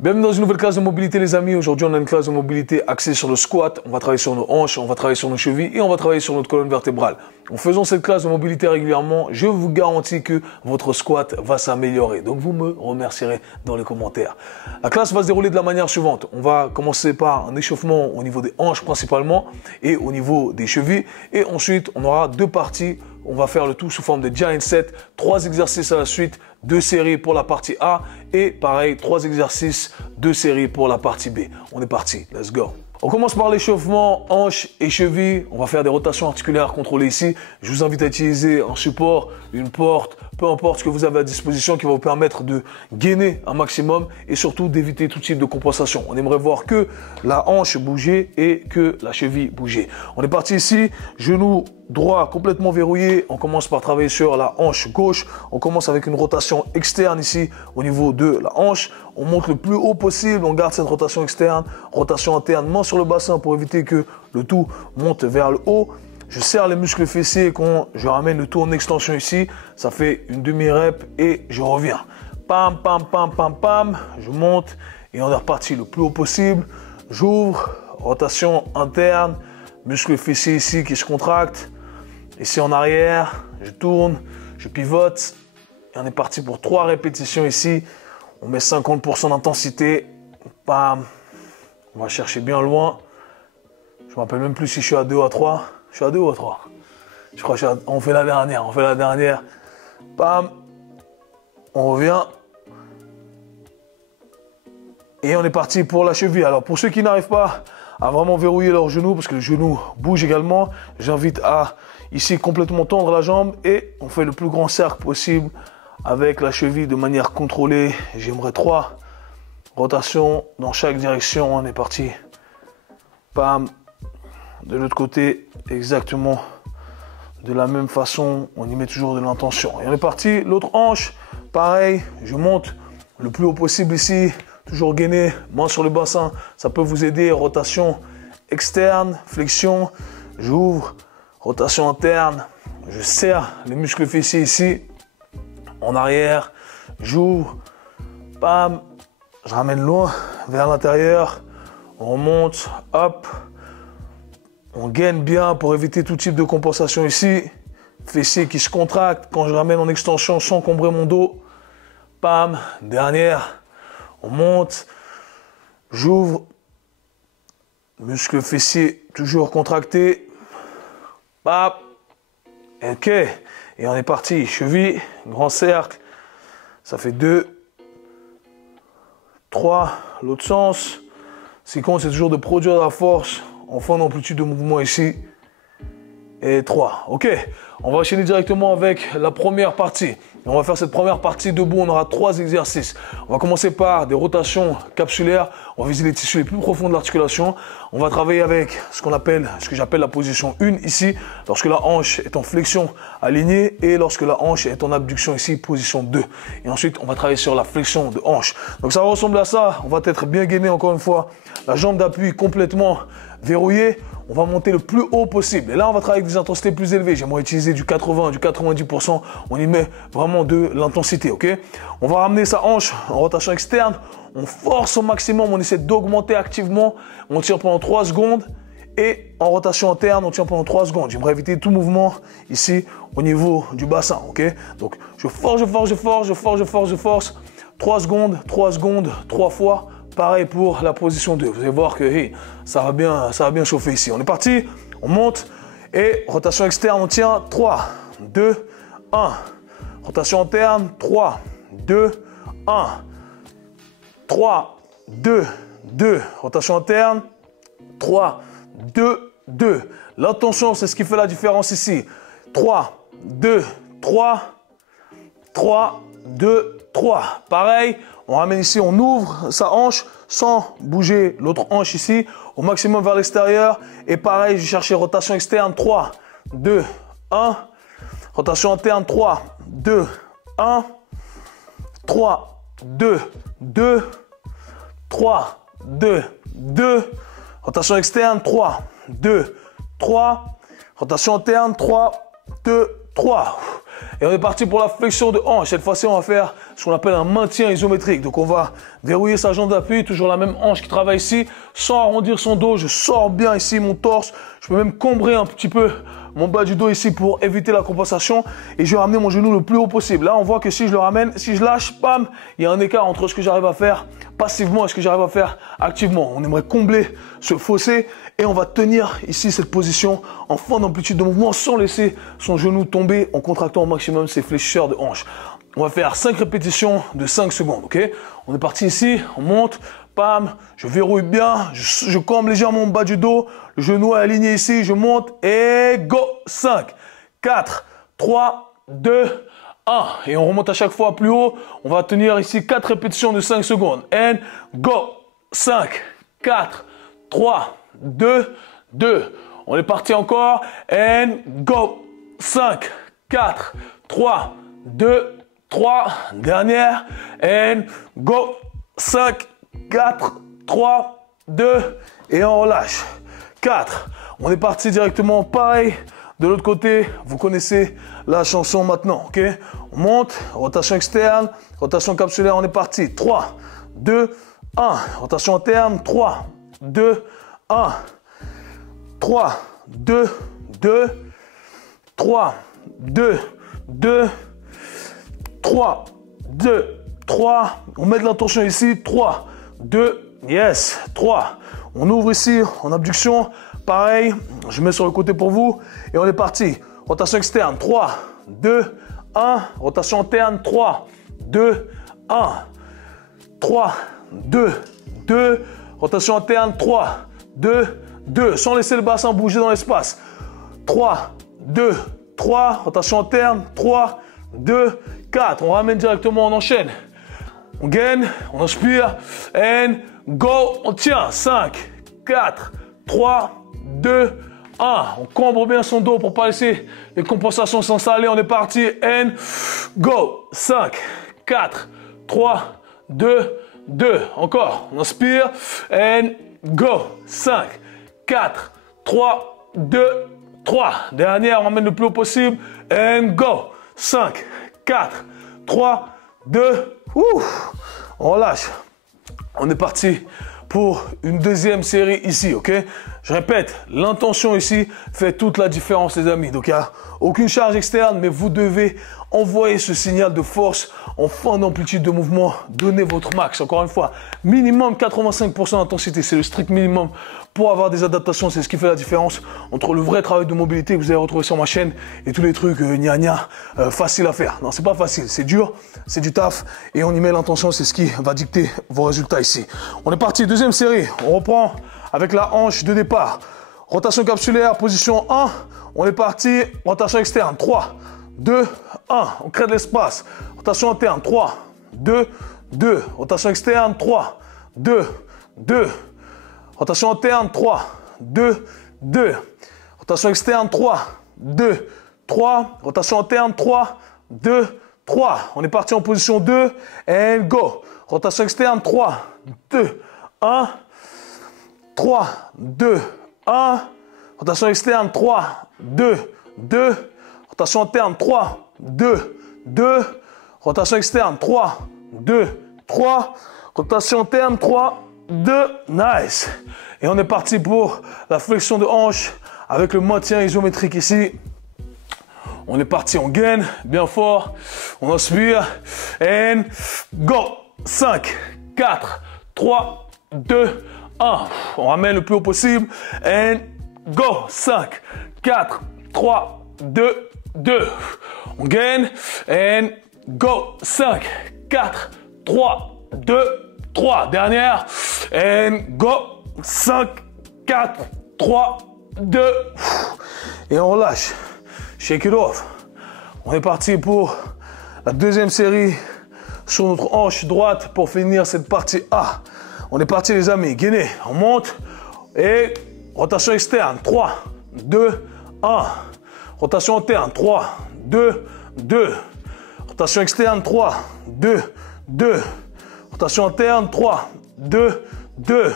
Bienvenue dans une nouvelle classe de mobilité les amis. Aujourd'hui on a une classe de mobilité axée sur le squat. On va travailler sur nos hanches, on va travailler sur nos chevilles et on va travailler sur notre colonne vertébrale. En faisant cette classe de mobilité régulièrement, je vous garantis que votre squat va s'améliorer. Donc vous me remercierez dans les commentaires. La classe va se dérouler de la manière suivante. On va commencer par un échauffement au niveau des hanches principalement et au niveau des chevilles. Et ensuite on aura deux parties. On va faire le tout sous forme de giant set, 3 exercices à la suite, 2 séries pour la partie A et pareil, 3 exercices, 2 séries pour la partie B. On est parti, let's go. On commence par l'échauffement hanches et chevilles. On va faire des rotations articulaires contrôlées ici. Je vous invite à utiliser un support, une porte, peu importe ce que vous avez à disposition qui va vous permettre de gainer un maximum et surtout d'éviter tout type de compensation. On aimerait voir que la hanche bouger et que la cheville bouger. On est parti ici, genou droit complètement verrouillé. On commence par travailler sur la hanche gauche. On commence avec une rotation externe ici au niveau de la hanche. On monte le plus haut possible. On garde cette rotation externe, rotation interne, main sur le bassin pour éviter que le tout monte vers le haut. Je serre les muscles fessiers quand je ramène le tout en extension ici. Ça fait une demi-rep et je reviens. Pam, pam, pam, pam, pam. Je monte et on est reparti le plus haut possible. J'ouvre, rotation interne, muscles fessiers ici qui se contractent. Ici en arrière, je tourne, je pivote. Et on est parti pour 3 répétitions ici. On met 50% d'intensité. Pam. On va chercher bien loin. Je ne me rappelle même plus si je suis à 2 ou à 3. Je suis à 2 ou à 3. Je crois on fait la dernière. Pam. On revient. Et on est parti pour la cheville. Alors pour ceux qui n'arrivent pas à vraiment verrouiller leurs genoux, parce que le genou bouge également, j'invite à ici complètement tendre la jambe et on fait le plus grand cercle possible avec la cheville de manière contrôlée. J'aimerais 3 rotations dans chaque direction. On est parti. Pam. De l'autre côté, exactement de la même façon. On y met toujours de l'intention. Et on est parti. L'autre hanche, pareil. Je monte le plus haut possible ici. Toujours gainer, main sur le bassin. Ça peut vous aider. Rotation externe, flexion. J'ouvre, rotation interne. Je serre les muscles fessiers ici. En arrière, j'ouvre. Bam. Je ramène loin vers l'intérieur. On monte, hop. On gaine bien pour éviter tout type de compensation ici. Fessiers qui se contractent quand je ramène en extension sans encombrer mon dos. Pam, dernière. On monte. J'ouvre. Muscles fessiers toujours contractés. Pam. Ok. Et on est parti. Cheville, grand cercle. Ça fait 2. 3. L'autre sens. Ce qui compte, c'est toujours de produire de la force en fin d'amplitude de mouvement ici. Et 3. Ok. On va enchaîner directement avec la première partie. On va faire cette première partie debout. On aura 3 exercices. On va commencer par des rotations capsulaires. On va viser les tissus les plus profonds de l'articulation. On va travailler avec ce que j'appelle la position 1 ici. Lorsque la hanche est en flexion alignée et lorsque la hanche est en abduction ici, position 2. Et ensuite, on va travailler sur la flexion de hanche. Donc ça ressemble à ça. On va être bien gainé encore une fois. La jambe d'appui complètement verrouillée. On va monter le plus haut possible. Et là, on va travailler avec des intensités plus élevées. J'aimerais utiliser du 80, du 90%. On y met vraiment de l'intensité, ok? On va ramener sa hanche en rotation externe. On force au maximum. On essaie d'augmenter activement. On tire pendant 3 secondes. Et en rotation interne, on tient pendant 3 secondes. J'aimerais éviter tout mouvement ici au niveau du bassin, ok? Donc, je force. 3 secondes, 3 fois. Pareil pour la position 2. Vous allez voir que hey, ça va bien chauffer ici. On est parti, on monte et rotation externe, on tient 3, 2, 1. Rotation interne, 3, 2, 1. 3, 2, 2. Rotation interne, 3, 2, 2. L'intention, c'est ce qui fait la différence ici. 3, 2, 3, 3, 2, 3. Pareil. On ramène ici, on ouvre sa hanche sans bouger l'autre hanche ici, au maximum vers l'extérieur. Et pareil, je vais chercher rotation externe, 3, 2, 1. Rotation interne, 3, 2, 1. 3, 2, 2. 3, 2, 2. Rotation externe, 3, 2, 3. Rotation interne, 3, 2, 3. Et on est parti pour la flexion de hanche. Cette fois-ci, on va faire ce qu'on appelle un maintien isométrique. Donc, on va verrouiller sa jambe d'appui, toujours la même hanche qui travaille ici, sans arrondir son dos. Je sors bien ici mon torse. Je peux même combrer un petit peu mon bas du dos ici pour éviter la compensation. Et je vais ramener mon genou le plus haut possible. Là, on voit que si je le ramène, si je lâche, bam, il y a un écart entre ce que j'arrive à faire passivement et ce que j'arrive à faire activement. On aimerait combler ce fossé et on va tenir ici cette position en fin d'amplitude de mouvement sans laisser son genou tomber en contractant au maximum ses fléchisseurs de hanche. On va faire 5 répétitions de 5 secondes, ok? On est parti ici, on monte, bam, je verrouille bien, je cambre légèrement mon bas du dos, le genou est aligné ici, je monte et go! 5, 4, 3, 2, 1. Et on remonte à chaque fois plus haut. On va tenir ici 4 répétitions de 5 secondes. And go! 5, 4, 3, 2, 2. On est parti encore. And go! 5, 4, 3, 2, 3. Dernière. And go! 5, 4, 3, 2. Et on relâche. 4. On est parti directement pareil. De l'autre côté, vous connaissez la chanson maintenant, ok? On monte, rotation externe, rotation capsulaire, on est parti. 3, 2, 1. Rotation interne, 3, 2, 1. 3, 2, 2. 3, 2, 2. 3, 2, 3. On met de l'intention ici. 3, 2, yes. 3. On ouvre ici en abduction. Pareil, je mets sur le côté pour vous. Et on est parti. Rotation externe. 3, 2, 1. Rotation interne. 3, 2, 1. 3, 2, 2. Rotation interne. 3, 2, 2. Sans laisser le bassin bouger dans l'espace. 3, 2, 3. Rotation interne. 3, 2, 4. On ramène directement, on enchaîne. On gaine, on inspire. And go. On tient. 5, 4, 3, 2, 1. On cambre bien son dos pour ne pas laisser les compensations s'installer. On est parti. And go. 5, 4, 3, 2, 2. Encore. On inspire. And go. 5, 4, 3, 2, 3. Dernière. On ramène le plus haut possible. And go. 5, 4, 3, 2. On relâche. On est parti pour une deuxième série ici, ok? Je répète, l'intention ici fait toute la différence, les amis. Donc, il n'y a aucune charge externe, mais vous devez envoyer ce signal de force en fin d'amplitude de mouvement. Donnez votre max. Encore une fois, minimum 85% d'intensité. C'est le strict minimum pour avoir des adaptations. C'est ce qui fait la différence entre le vrai travail de mobilité que vous allez retrouver sur ma chaîne et tous les trucs facile à faire. Non, c'est pas facile. C'est dur, c'est du taf et on y met l'intention. C'est ce qui va dicter vos résultats ici. On est parti. Deuxième série. On reprend avec la hanche de départ. Rotation capsulaire, position 1. On est parti. Rotation externe. 3, 2, 1. On crée de l'espace. Rotation interne. 3, 2, 2. Rotation externe. 3, 2, 2. Rotation interne. 3, 2, 2. Rotation externe. 3, 2, 3. Rotation interne. 3, 2, 3. On est parti en position 2. And go. Rotation externe. 3, 2, 1. 3, 2, 1. Rotation externe. 3, 2, 2. Rotation interne. 3, 2, 2. Rotation externe. 3, 2, 3. Rotation interne. 3, 2. Nice. Et on est parti pour la flexion de hanche avec le maintien isométrique ici. On est parti, on gaine bien fort. On inspire. And go. 5, 4, 3, 2, 1. On ramène le plus haut possible. And go. 5, 4, 3, 2, 2. On gagne. And go. 5, 4, 3, 2, 3. Dernière. And go. 5, 4, 3, 2. Et on relâche. Shake it off. On est parti pour la deuxième série sur notre hanche droite pour finir cette partie A. On est parti, les amis. Gainez. On monte. Et rotation externe. 3, 2, 1. Rotation interne. 3, 2, 2. Rotation externe. 3, 2, 2. Rotation interne. 3, 2, 2.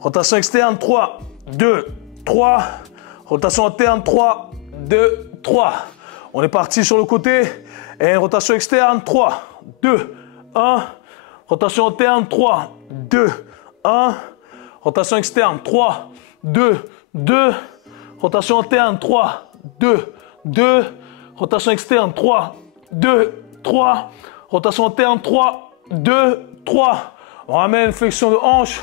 Rotation externe. 3, 2, 3. Rotation interne. 3, 2, 3. On est parti sur le côté. Et rotation externe. 3, 2, 1. Rotation interne. 3, 2, 1. Rotation externe. 3, 2, 2. Rotation interne. 3, 2, 2. Rotation externe. 3, 2, 3. Rotation interne. 3, 2, 3. On ramène flexion de hanche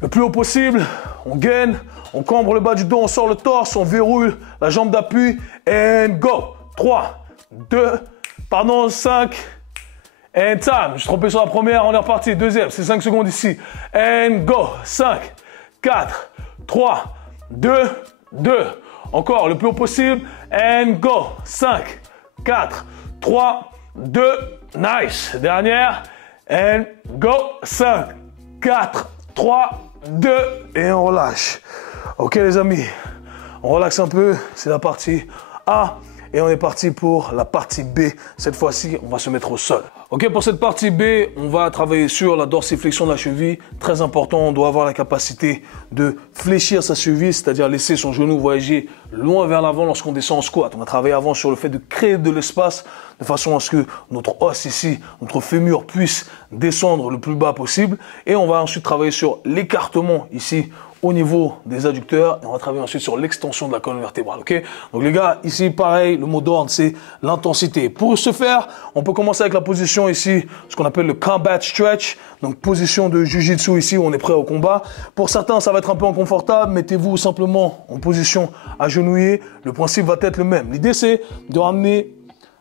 le plus haut possible. On gaine. On cambre le bas du dos. On sort le torse. On verrouille la jambe d'appui. And go. 3, 2, pardon, 5. And time. Je suis trompé sur la première. On est reparti. Deuxième. C'est 5 secondes ici. And go. 5, 4, 3, 2, 2. Encore le plus haut possible. And go. 5, 4, 3, 2. Nice. Dernière. And go. 5, 4, 3, 2. Et on relâche. Ok les amis. On relaxe un peu. C'est la partie A. Et on est parti pour la partie B. Cette fois-ci, on va se mettre au sol. Ok, pour cette partie B, on va travailler sur la dorsiflexion de la cheville. Très important, on doit avoir la capacité de fléchir sa cheville, c'est-à-dire laisser son genou voyager loin vers l'avant lorsqu'on descend en squat. On a travaillé avant sur le fait de créer de l'espace de façon à ce que notre os ici, notre fémur puisse descendre le plus bas possible. Et on va ensuite travailler sur l'écartement ici au niveau des adducteurs et on va travailler ensuite sur l'extension de la colonne vertébrale, ok? Donc les gars, ici pareil, le mot d'ordre c'est l'intensité. Pour ce faire, on peut commencer avec la position ici, ce qu'on appelle le combat stretch, donc position de jiu-jitsu ici où on est prêt au combat. Pour certains, ça va être un peu inconfortable, mettez-vous simplement en position agenouillée, le principe va être le même. L'idée c'est de ramener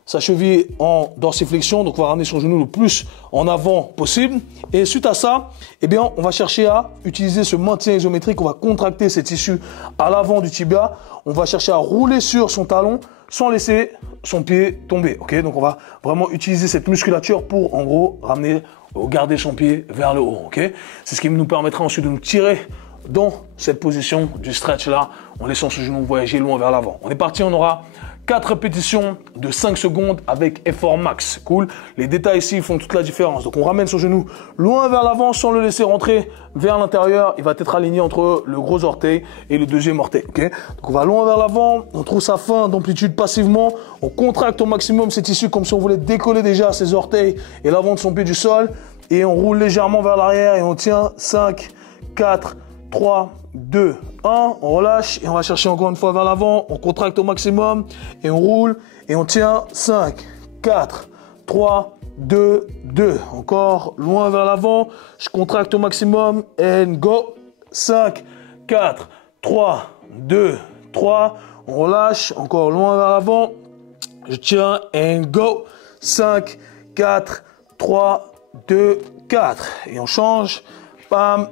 sa cheville en dorsiflexion, donc on va ramener son genou le plus en avant possible. Et suite à ça, eh bien, on va chercher à utiliser ce maintien isométrique. On va contracter ces tissus à l'avant du tibia. On va chercher à rouler sur son talon sans laisser son pied tomber. Ok, donc on va vraiment utiliser cette musculature pour, en gros, ramener, garder son pied vers le haut. Ok, c'est ce qui nous permettra ensuite de nous tirer dans cette position du stretch là, en laissant ce genou voyager loin vers l'avant. On est parti, on aura 4 répétitions de 5 secondes avec effort max. Cool. Les détails ici font toute la différence. Donc on ramène son genou loin vers l'avant sans le laisser rentrer vers l'intérieur. Il va être aligné entre le gros orteil et le deuxième orteil. Okay, donc on va loin vers l'avant. On trouve sa fin d'amplitude passivement. On contracte au maximum ses tissus comme si on voulait décoller déjà ses orteils et l'avant de son pied du sol. Et on roule légèrement vers l'arrière et on tient 5, 4, 3, 2, 1, on relâche et on va chercher encore une fois vers l'avant, on contracte au maximum et on roule et on tient 5, 4, 3, 2, 2, encore loin vers l'avant, je contracte au maximum and go, 5, 4, 3, 2, 3, on relâche, encore loin vers l'avant, je tiens and go, 5, 4, 3, 2, 4 et on change, bam,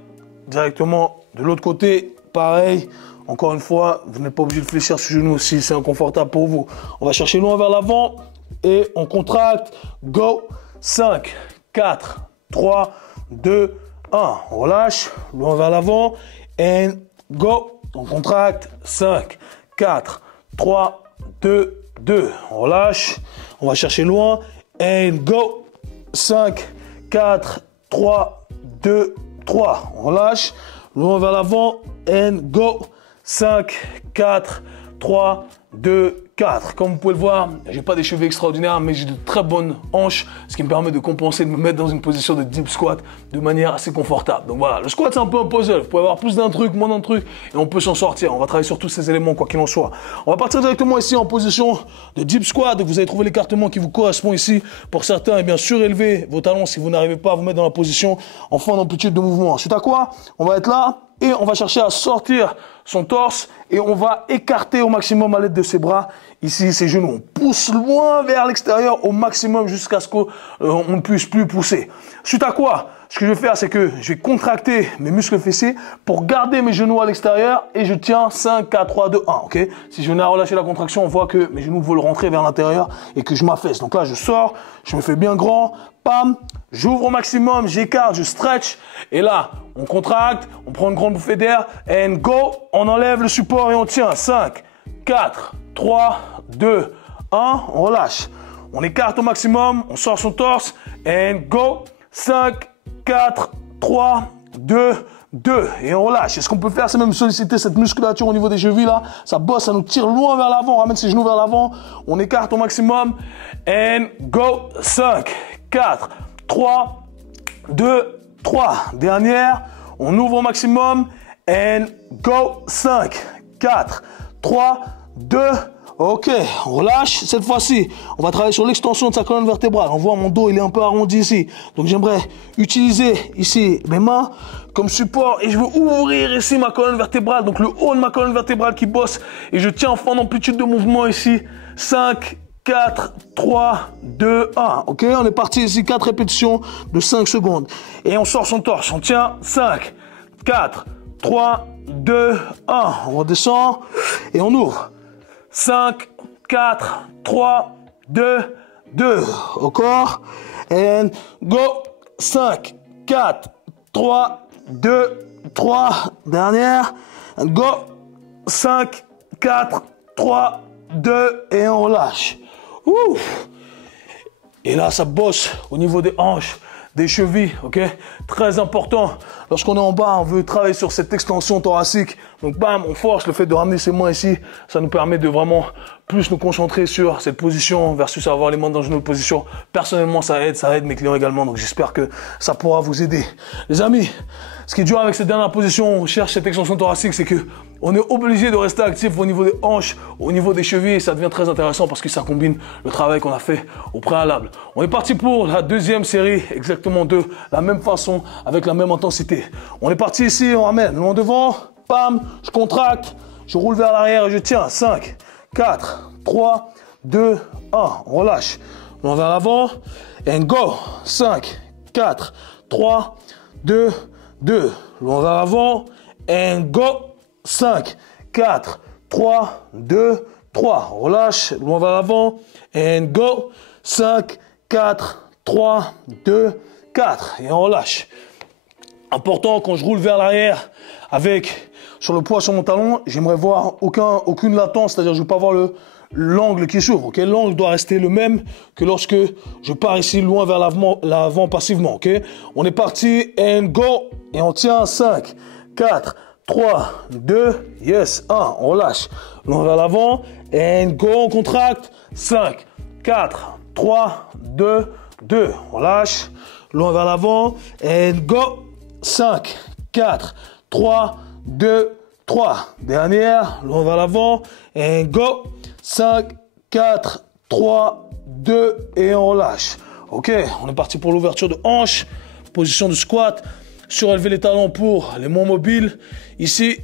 directement de l'autre côté, pareil. Encore une fois, vous n'êtes pas obligé de fléchir ce genou si c'est inconfortable pour vous. On va chercher loin vers l'avant et on contracte. Go. 5, 4, 3, 2, 1. On relâche. Loin vers l'avant. And go. On contracte. 5, 4, 3, 2, 2. On relâche. On va chercher loin. And go. 5, 4, 3, 2, 3. On relâche. Loin vers l'avant, and go. 5, 4, 3, 2, 4. Comme vous pouvez le voir, j'ai pas des cheveux extraordinaires, mais j'ai de très bonnes hanches, ce qui me permet de compenser, de me mettre dans une position de deep squat de manière assez confortable. Donc voilà, le squat c'est un peu un puzzle. Vous pouvez avoir plus d'un truc, moins d'un truc, et on peut s'en sortir. On va travailler sur tous ces éléments, quoi qu'il en soit. On va partir directement ici en position de deep squat. Donc vous allez trouver l'écartement qui vous correspond ici. Pour certains, et bien surélever vos talons si vous n'arrivez pas à vous mettre dans la position en fin d'amplitude de mouvement. Suite à quoi, on va être là et on va chercher à sortir son torse et on va écarter au maximum à l'aide de ses bras ici ses genoux. On pousse loin vers l'extérieur au maximum jusqu'à ce qu'on ne puisse plus pousser. Suite à quoi, ce que je vais faire, c'est que je vais contracter mes muscles fessiers pour garder mes genoux à l'extérieur et je tiens 5, 4, 3, 2, 1. Okay, si je venais à relâcher la contraction, on voit que mes genoux veulent rentrer vers l'intérieur et que je m'affaisse. Donc là, je sors, je me fais bien grand, pam, j'ouvre au maximum, j'écarte, je stretch et là, on contracte, on prend une grande bouffée d'air and go, on enlève le support et on tient 5, 4, 3, 2, 1, on relâche. On écarte au maximum, on sort son torse and go, 5, 4, 3, 2, 2. Et on relâche. Et ce qu'on peut faire, c'est même solliciter cette musculature au niveau des chevilles là. Ça bosse, ça nous tire loin vers l'avant. On ramène ses genoux vers l'avant. On écarte au maximum. And go. 5, 4, 3, 2, 3. Dernière. On ouvre au maximum. And go. 5, 4, 3, 2. Ok, on relâche. Cette fois-ci, on va travailler sur l'extension de sa colonne vertébrale. On voit mon dos, il est un peu arrondi ici. Donc j'aimerais utiliser ici mes mains comme support et je veux ouvrir ici ma colonne vertébrale. Donc le haut de ma colonne vertébrale qui bosse et je tiens en fin d'amplitude de mouvement ici. 5, 4, 3, 2, 1. Ok, on est parti ici. 4 répétitions de 5 secondes. Et on sort son torse. On tient 5, 4, 3, 2, 1. On redescend et on ouvre. 5, 4, 3, 2, 2. Encore. And go. 5, 4, 3, 2, 3. Dernière. And go. 5, 4, 3, 2. Et on relâche. Ouf. Et là, ça bosse au niveau des hanches, des chevilles, ok? Très important. Lorsqu'on est en bas, on veut travailler sur cette extension thoracique. Donc, bam, on force le fait de ramener ses mains ici. Ça nous permet de vraiment plus nous concentrer sur cette position versus avoir les mains dans une autre position. Personnellement, ça aide mes clients également. Donc, j'espère que ça pourra vous aider. Les amis, ce qui est dur avec cette dernière position, on cherche cette extension thoracique, c'est que on est obligé de rester actif au niveau des hanches, au niveau des chevilles. Et ça devient très intéressant parce que ça combine le travail qu'on a fait au préalable. On est parti pour la deuxième série, exactement de la même façon, avec la même intensité. On est parti ici, on ramène loin devant, pam, je contracte, je roule vers l'arrière et je tiens. 5, 4, 3, 2, 1. On relâche. Loin vers l'avant, and go. 5, 4, 3, 2, 2. Loin vers l'avant, and go. 5, 4, 3, 2, 3. On relâche, loin vers l'avant, and go. 5, 4, 3, 2, 4. Et on relâche. Important, quand je roule vers l'arrière avec sur le poids sur mon talon, j'aimerais voir aucune latence, c'est-à-dire je ne veux pas voir l'angle qui s'ouvre. Okay? L'angle doit rester le même que lorsque je pars ici loin vers l'avant passivement. Okay? On est parti, and go. Et on tient 5, 4, 3, 2, yes, 1. On relâche. Loin vers l'avant, and go, on contracte. 5, 4, 3, 2, 2. On lâche. Loin vers l'avant, and go. 5, 4, 3, 2, 3. Dernière, loin vers l'avant, and go. 5, 4, 3, 2, et on relâche. Ok, on est parti pour l'ouverture de hanche, position de squat, surélever les talons pour les moins mobiles. Ici,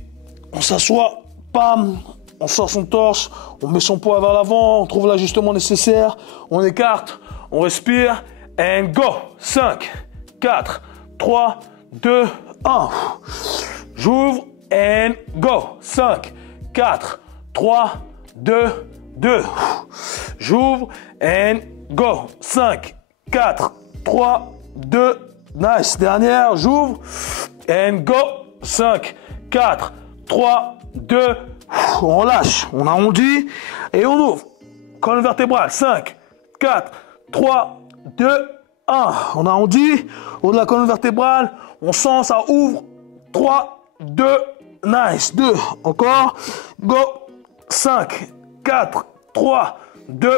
on s'assoit, pam, on sort son torse, on met son poids vers l'avant, on trouve l'ajustement nécessaire, on écarte, on respire, and go. 5, 4, 3, 2, 1. J'ouvre, and go. 5, 4, 3, 2, 2. J'ouvre, and go. 5, 4, 3, 2. Nice. Dernière, j'ouvre, and go. 5, 4, 3, 2. On relâche, on arrondit, et on ouvre. Colonne vertébrale. 5, 4, 3, 2, 1. On arrondit, au de la colonne vertébrale. On sent, ça ouvre. 3, 2, nice. 2, encore. Go. 5, 4, 3, 2,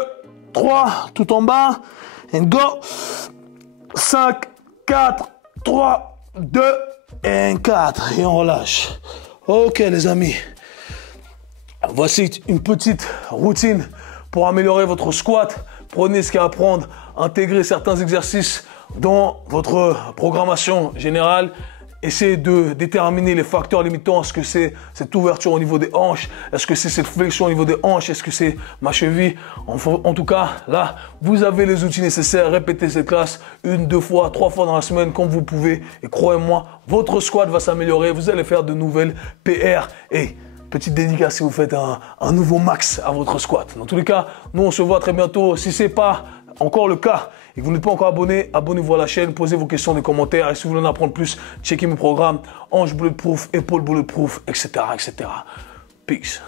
3. Tout en bas. And go. 5, 4, 3, 2, et 4. Et on relâche. Ok, les amis. Voici une petite routine pour améliorer votre squat. Prenez ce qu'il y a à prendre. Intégrer certains exercices dans votre programmation générale. Essayez de déterminer les facteurs limitants. Est-ce que c'est cette ouverture au niveau des hanches? Est-ce que c'est cette flexion au niveau des hanches? Est-ce que c'est ma cheville? En tout cas, là, vous avez les outils nécessaires. Répétez cette classe 1, 2 fois, 3 fois dans la semaine comme vous pouvez. Et croyez-moi, votre squat va s'améliorer. Vous allez faire de nouvelles PR. Et petite dédicace si vous faites un nouveau max à votre squat. Dans tous les cas, nous, on se voit très bientôt. Si ce n'est pas encore le cas et que vous n'êtes pas encore abonné, abonnez-vous à la chaîne, posez vos questions dans les commentaires et si vous voulez en apprendre plus, checkez mes programmes, hanche bulletproof, épaule bulletproof, etc. Peace.